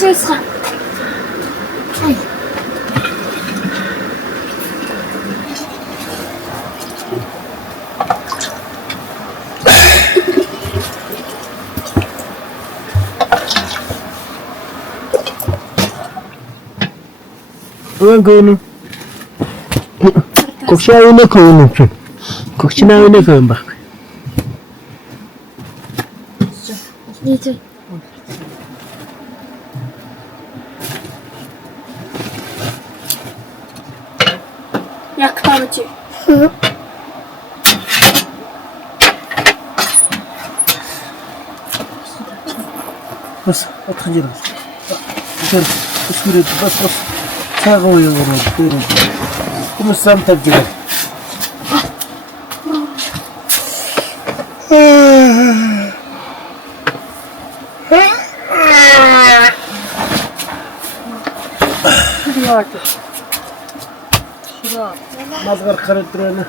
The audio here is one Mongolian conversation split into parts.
Чейсха. Köyünü. Kokşayına köyünü. Kokşayına köyün bak. Neyse. Yak babacı. Bas, atınca bas. Güzel, üstüne bas bas. Sağa koyuyor orada, buyurun. Bunu sen tercih et. Gördüm. Şurada. Mazgar karakterine.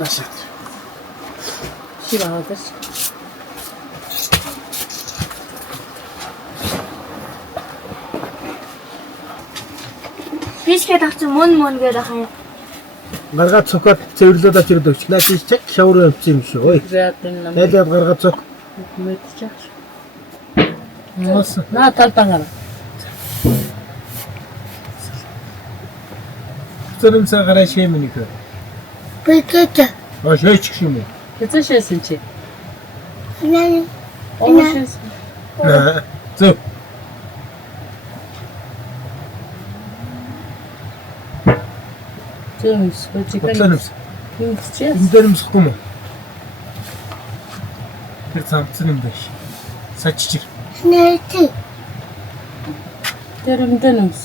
Nasıl? Şuradadır. Biz kadar mon göre hayat. Karga sokak çevirde de çevirde. Ne diyecek? Şavur öpseymiş o. Ne diyor karga sok? Nasıl? Ne ataltan kana? Tutarım sen kara şey mi nikah? Peki. O şey çıkıyor mu? Kaç şeysin ki? Ne? Onun şeysin. Ne? Sok. Tümüz. Böcekler. Tutarım sen. Yumuşacağız. İndirim sıkı mı? Bir tampsınım da iş. Saç çiçek. Nerede? Derim dönümüz.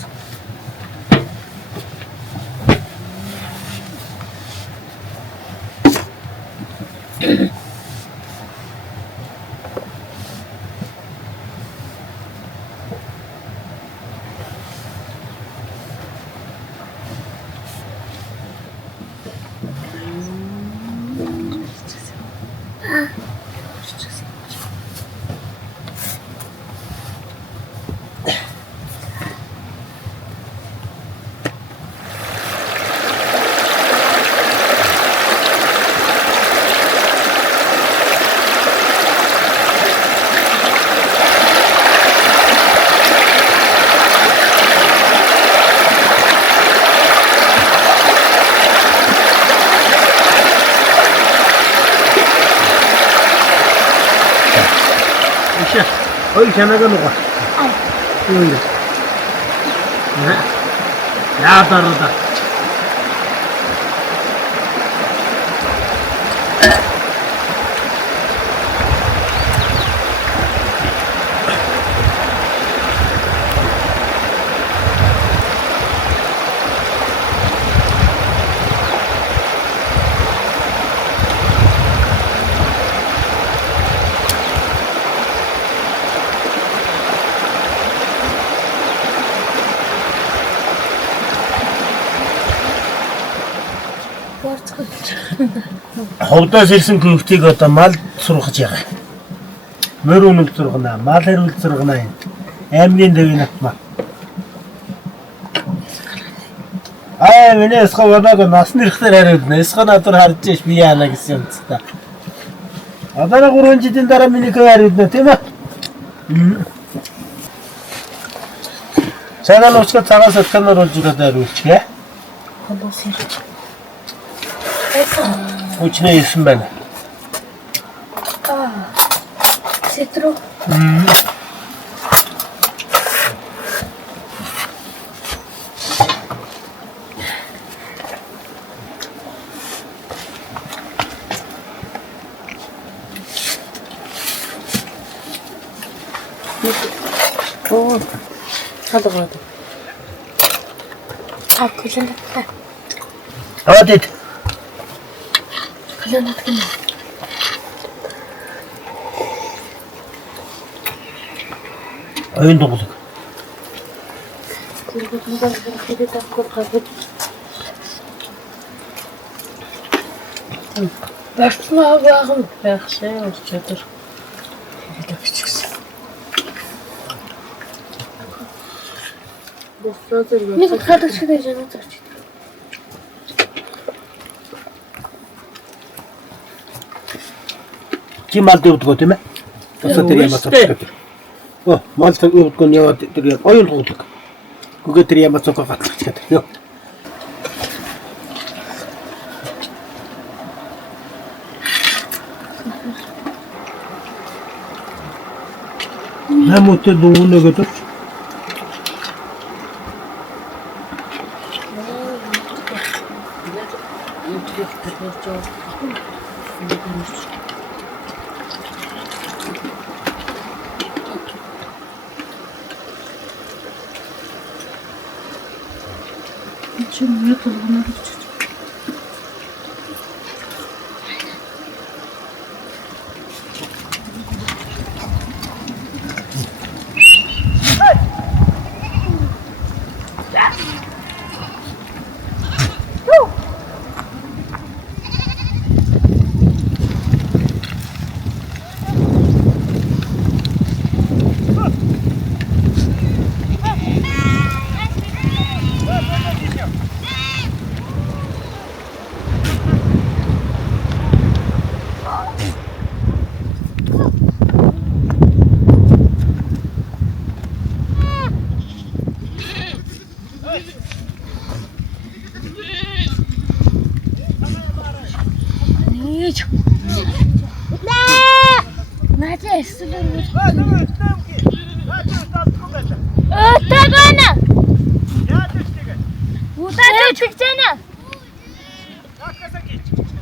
Oy kenara koy. Ay. Öyle. Ne? Ya darıda. Ховдоо сэлсэн гүнхтийг одоо мал сургаж байгаа. Мөр үнэл сургана, мал эрүүл сургана юм. Аймгийн дэвийн атмаа. Миний эсхэ ванаг насны ихтэй хариулна. Эсхэ надад харж иш би яана гэсэн юм цаа. Одоо 3 жилийн дараа миний хариулна тийм ээ. Цагаан уучгаа цагаан сэтгэнээр болж ирээд хариулчихъя. Учны ирсэн байна. Сетру. Оо. Хадгалаад. Так, кулэн. Аваад. Кулэн гэнэ. Oyun doğuluk. Барьцсан аваахан байх шээ өчигдөр. Тэгээд бичсэн. Босоо зэрэг. нэг хадагч гэж яагаад зарч идэх. Чи мал дөрөвдгөө тийм ээ? Тасаа тэр ямаа цогцдог. Оо, мал дөрөвдгөө яваад тэр оюун туулдаг. Гүгээ тэр ямаа цогцоо гатлах гэдэг. Йоо. Намуутай дуунаа гэдэг. Чим яа толгоноор ч. Наач эсэлэр. Өтөгөнө. Удаа тэгчэнэ.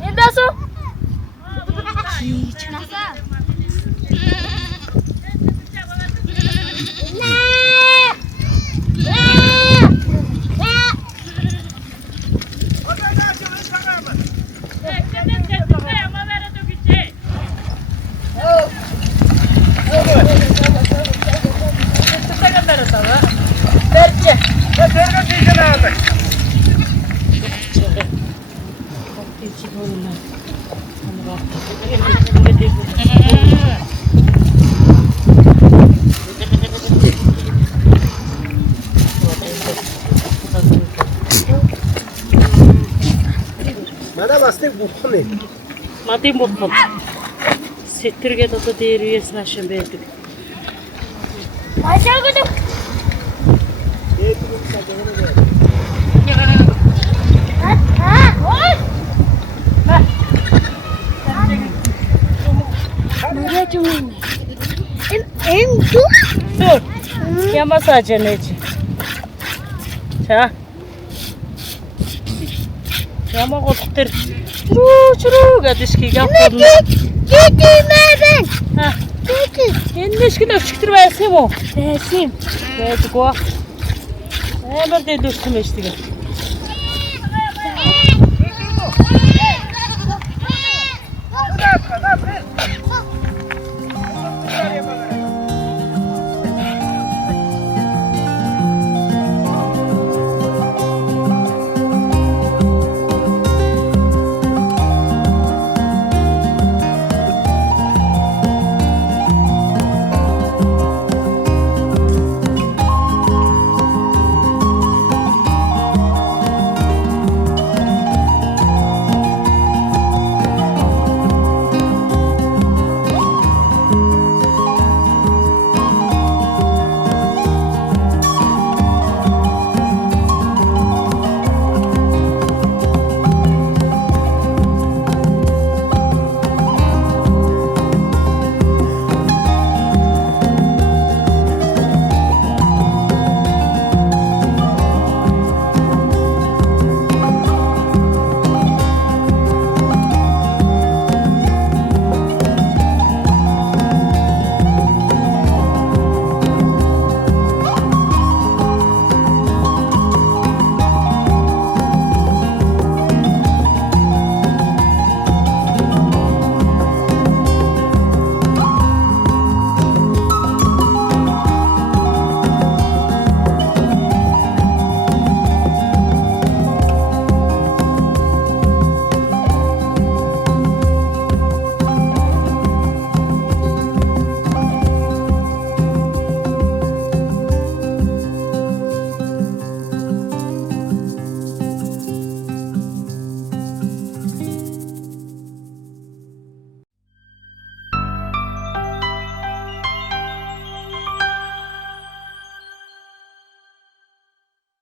Эндасо. Чичнаса. Манай басны бурхан ээ. Мадын бурхан. Сэтэргээд одоо дээр үеэс нааш байдаг. Башаагд. Эм ту. Dur. Ямаас ажэнэж. За. Ямаа гол тэр чүрүү гэдэг шиг явахгүй. Гитимэвэн. Аа. Гити. Энэ шиг л өчтөр байсан юм уу? Тэсим. Байдгүй. Амар дэд өчтөр мэш тэгээ.